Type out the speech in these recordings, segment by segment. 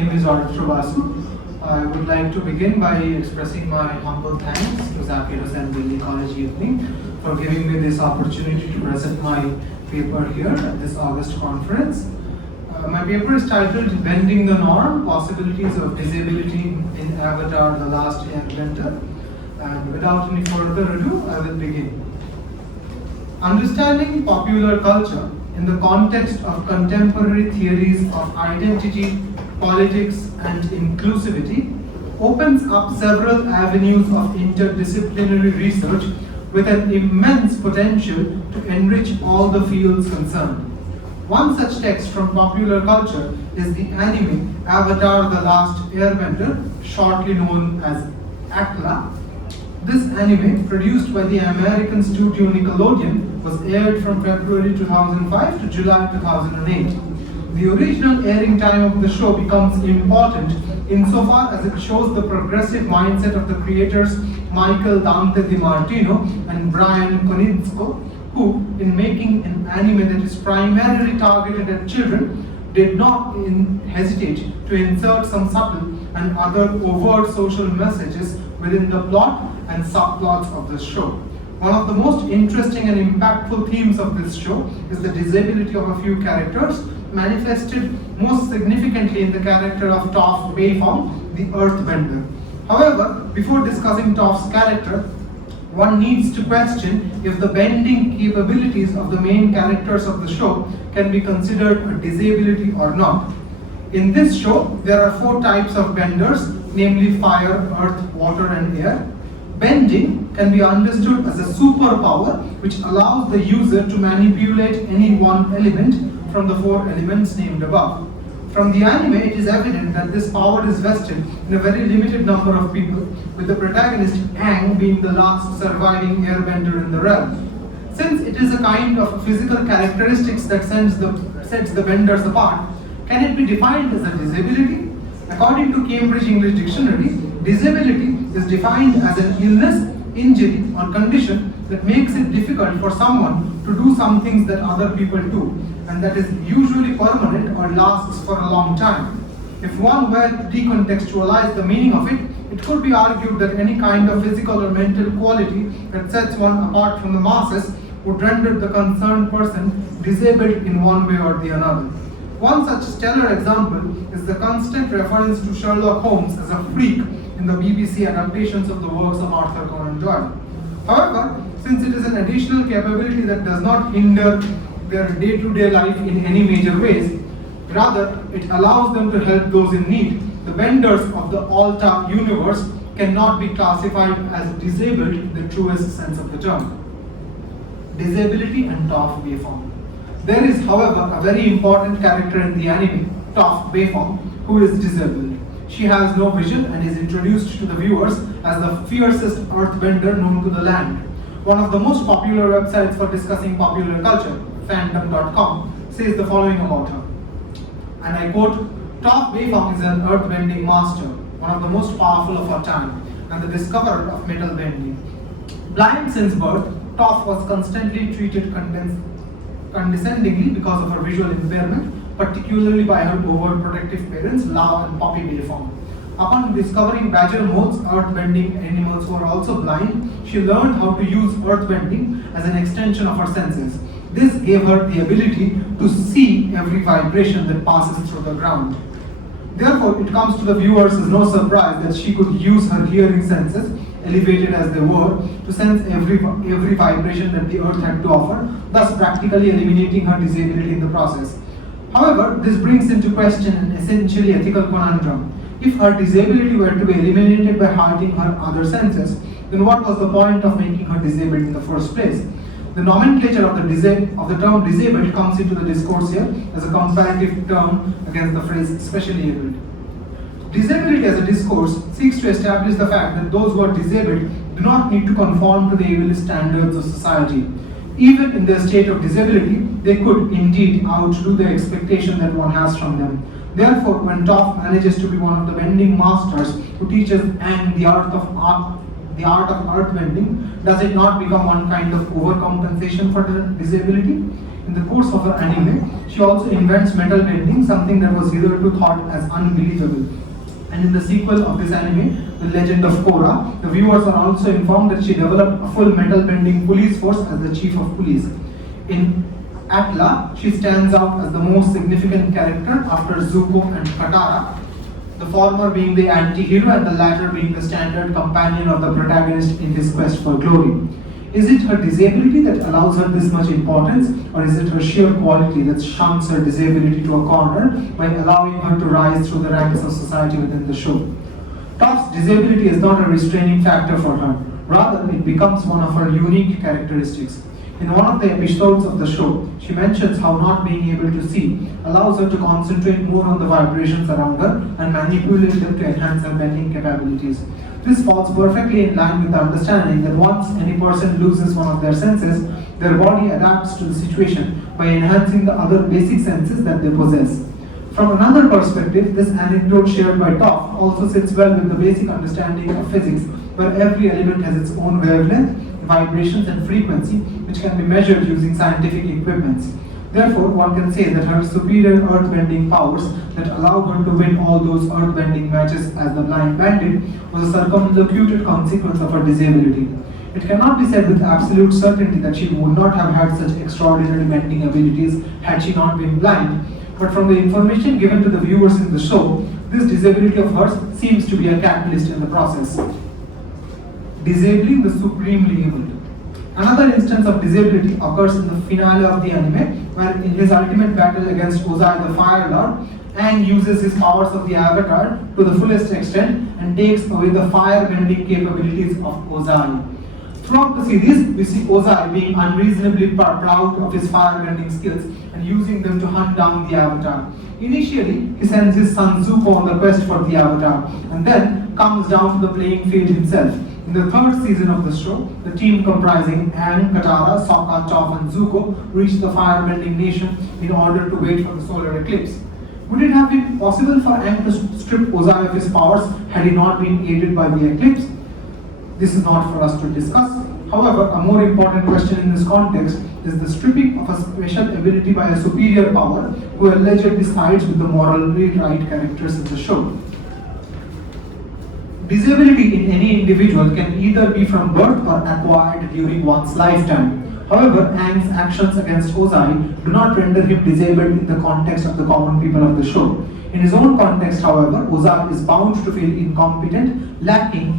name is Aritra Basu. I would like to begin by expressing my humble thanks to Zakir and College Evening for giving me this opportunity to present my paper here at this August conference. My paper is titled Bending the Norm, Possibilities of Disability in Avatar the Last Airbender. And without any further ado, I will begin. Understanding popular culture in the context of contemporary theories of identity, politics, and inclusivity opens up several avenues of interdisciplinary research with an immense potential to enrich all the fields concerned. One such text from popular culture is the anime Avatar the Last Airbender, shortly known as ACLA. This anime, produced by the American studio Nickelodeon, was aired from February 2005 to July 2008. The original airing time of the show becomes important insofar as it shows the progressive mindset of the creators Michael Dante DiMartino and Brian Konietzko, who, in making an anime that is primarily targeted at children, did not hesitate to insert some subtle and other overt social messages within the plot and subplots of the show. One of the most interesting and impactful themes of this show is the disability of a few characters, manifested most significantly in the character of Toph Beifong, the Earthbender. However, before discussing Toph's character, one needs to question if the bending capabilities of the main characters of the show can be considered a disability or not. In this show, there are 4 types of benders, namely fire, earth, water, and air. Bending can be understood as a superpower which allows the user to manipulate any one element from the 4 elements named above. From the anime, it is evident that this power is vested in a very limited number of people, with the protagonist Aang being the last surviving airbender in the realm. Since it is a kind of physical characteristics that sets the benders apart, can it be defined as a disability? According to Cambridge English Dictionary, disability is defined as an illness, injury, or condition that makes it difficult for someone to do some things that other people do, and that is usually permanent or lasts for a long time. If one were to decontextualize the meaning of it, it could be argued that any kind of physical or mental quality that sets one apart from the masses would render the concerned person disabled in one way or the other. One such stellar example is the constant reference to Sherlock Holmes as a freak in the BBC adaptations of the works of Arthur Conan Doyle. However, since it is an additional capability that does not hinder their day-to-day life in any major ways, rather it allows them to help those in need, the benders of the Alta universe cannot be classified as disabled in the truest sense of the term. Disability and Toph Beifong. There is, however, a very important character in the anime, Toph Beifong, who is disabled. She has no vision and is introduced to the viewers as the fiercest earthbender known to the land. One of the most popular websites for discussing popular culture, fandom.com, says the following about her. And I quote, Toph Beifong is an earthbending master, one of the most powerful of her time, and the discoverer of metal bending. Blind since birth, Toph was constantly treated condescendingly because of her visual impairment, particularly by her overprotective parents, Lau and Poppy Beifong. Upon discovering badger moles, earthbending animals who are also blind, she learned how to use earthbending as an extension of her senses. This gave her the ability to see every vibration that passes through the ground. Therefore, it comes to the viewers as no surprise that she could use her hearing senses, elevated as they were, to sense every vibration that the earth had to offer, thus practically eliminating her disability in the process. However, this brings into question an essentially ethical conundrum. If her disability were to be eliminated by hurting her other senses, then what was the point of making her disabled in the first place? The nomenclature of the term disabled comes into the discourse here as a comparative term against the phrase specially abled. Disability as a discourse seeks to establish the fact that those who are disabled do not need to conform to the ableist standards of society. Even in their state of disability, they could indeed outdo the expectation that one has from them. Therefore, when Toph manages to be one of the bending masters who teaches Aang the art the art of earthbending, does it not become one kind of overcompensation for the disability? In the course of her anime, she also invents metal bending, something that was hitherto thought as unbelievable. And in the sequel of this anime, The Legend of Korra, the viewers are also informed that she developed a full metal bending police force as the chief of police. In Atla, she stands out as the most significant character after Zuko and Katara, the former being the anti-hero and the latter being the standard companion of the protagonist in his quest for glory. Is it her disability that allows her this much importance, or is it her sheer quality that shuns her disability to a corner by allowing her to rise through the ranks of society within the show? Toph's disability is not a restraining factor for her, rather it becomes one of her unique characteristics. In one of the episodes of the show, she mentions how not being able to see allows her to concentrate more on the vibrations around her and manipulate them to enhance her bending capabilities. This falls perfectly in line with the understanding that once any person loses one of their senses, their body adapts to the situation by enhancing the other basic senses that they possess. From another perspective, this anecdote shared by Toph also sits well with the basic understanding of physics, where every element has its own wavelength, vibrations and frequency, which can be measured using scientific equipments. Therefore, one can say that her superior earthbending powers that allowed her to win all those earthbending matches as the Blind Bandit was a circumlocuted consequence of her disability. It cannot be said with absolute certainty that she would not have had such extraordinary bending abilities had she not been blind, but from the information given to the viewers in the show, this disability of hers seems to be a catalyst in the process. Disabling the supremely able. Another instance of disability occurs in the finale of the anime, where in his ultimate battle against Ozai the Fire Lord, Aang uses his powers of the Avatar to the fullest extent and takes away the fire-bending capabilities of Ozai. Throughout the series, we see Ozai being unreasonably proud of his fire-bending skills and using them to hunt down the Avatar. Initially, he sends his son Zuko on the quest for the Avatar, and then comes down to the playing field himself. In the third season of the show, the team comprising Aang, Katara, Sokka, Toph and Zuko reached the firebending nation in order to wait for the solar eclipse. Would it have been possible for Aang to strip Ozai of his powers had he not been aided by the eclipse? This is not for us to discuss. However, a more important question in this context is the stripping of a special ability by a superior power who allegedly sides with the morally right characters in the show. Disability in any individual can either be from birth or acquired during one's lifetime. However, Aang's actions against Ozai do not render him disabled in the context of the common people of the show. In his own context, however, Ozai is bound to feel incompetent, lacking,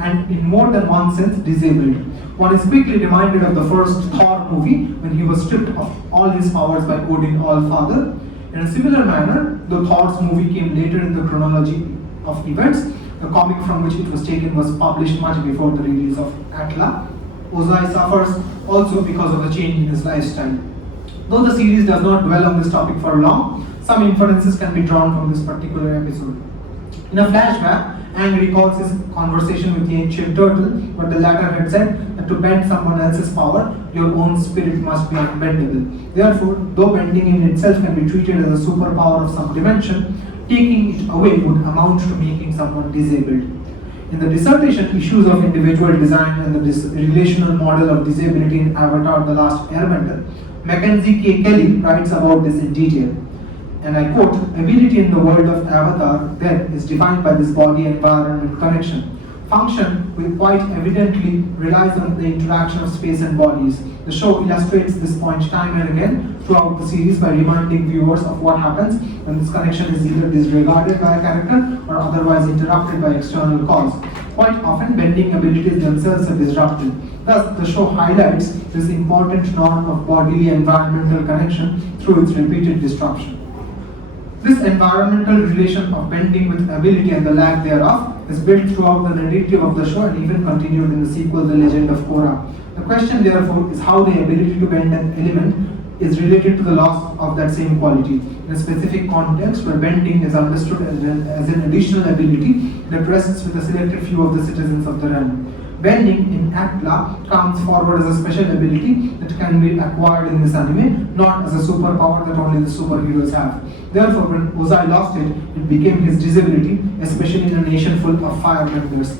and in more than one sense disabled. One is quickly reminded of the first Thor movie when he was stripped of all his powers by Odin All-Father. In a similar manner, though Thor's movie came later in the chronology of events, the comic from which it was taken was published much before the release of Atla. Ozai suffers also because of a change in his lifestyle. Though the series does not dwell on this topic for long, some inferences can be drawn from this particular episode. In a flashback, Aang recalls his conversation with the ancient turtle, but the latter had said that to bend someone else's power, your own spirit must be unbendable. Therefore, though bending in itself can be treated as a superpower of some dimension, taking it away would amount to making someone disabled. In the dissertation Issues of Individual Design and the Relational Model of Disability in Avatar the Last Airbender, Mackenzie Kelley writes about this in detail. And I quote, "Ability in the world of Avatar then is defined by this body-environment connection. Function will quite evidently relies on the interaction of space and bodies. The show illustrates this point time and again throughout the series by reminding viewers of what happens when this connection is either disregarded by a character or otherwise interrupted by external cause. Quite often, bending abilities themselves are disrupted. Thus, the show highlights this important norm of bodily environmental connection through its repeated disruption. This environmental relation of bending with ability and the lack thereof is built throughout the narrative of the show and even continued in the sequel, The Legend of Korra. The question, therefore, is how the ability to bend an element is related to the loss of that same quality in a specific context where bending is understood as an additional ability that rests with a selected few of the citizens of the realm. Bending in Atla comes forward as a special ability that can be acquired in this anime, not as a superpower that only the superheroes have. Therefore, when Ozai lost it, it became his disability, especially in a nation full of firebenders.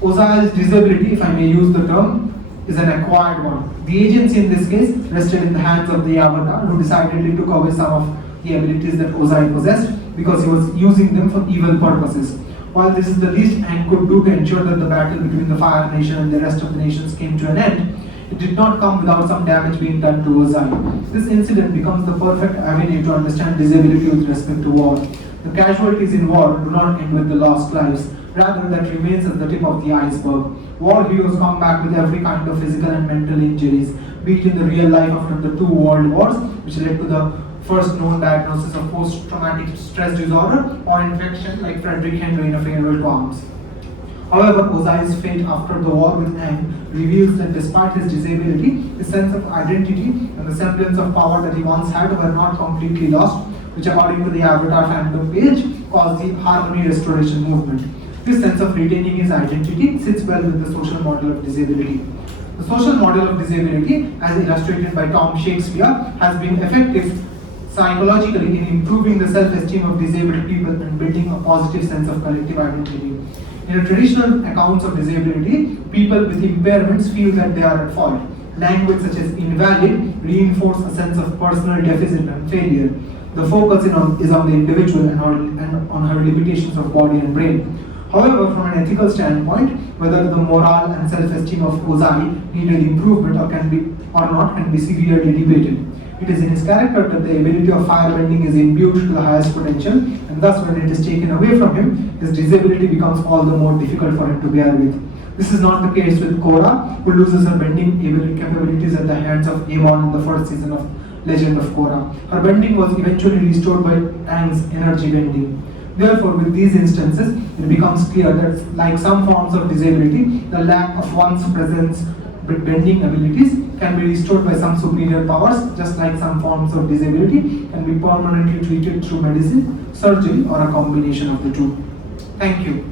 Ozai's disability, if I may use the term, is an acquired one. The agency in this case rested in the hands of the Avatar, who decidedly took away some of the abilities that Ozai possessed because he was using them for evil purposes. While this is the least Aang could do to ensure that the battle between the Fire Nation and the rest of the nations came to an end, it did not come without some damage being done to Ozai. This incident becomes the perfect avenue to understand disability with respect to war. The casualties in war do not end with the lost lives, rather that remains at the tip of the iceberg. War heroes come back with every kind of physical and mental injuries, be it in the real life after the 2 world wars, which led to the first known diagnosis of post-traumatic stress disorder, or infection like Frederick Henry in A Farewell to Arms. However, Ozai's fate after the war with Aang reveals that despite his disability, his sense of identity and the semblance of power that he once had were not completely lost, which according to the Avatar fandom page caused the Harmony Restoration movement. This sense of retaining his identity sits well with the social model of disability. The social model of disability, as illustrated by Tom Shakespeare, has been effective psychologically in improving the self-esteem of disabled people and building a positive sense of collective identity. In the traditional accounts of disability, people with impairments feel that they are at fault. Language such as invalid reinforce a sense of personal deficit and failure. The focus is on the individual and on her limitations of body and brain. However, from an ethical standpoint, whether the morale and self-esteem of Ozai needed improvement or not can be severely debated. It is in his character that the ability of firebending is imbued to the highest potential, and thus when it is taken away from him, his disability becomes all the more difficult for him to bear with. This is not the case with Korra, who loses her bending capabilities at the hands of Amon in the first season of Legend of Korra. Her bending was eventually restored by Aang's energy bending. Therefore, with these instances, it becomes clear that, like some forms of disability, the lack of one's presence bending abilities can be restored by some superior powers, just like some forms of disability can be permanently treated through medicine, surgery, or a combination of the two. Thank you.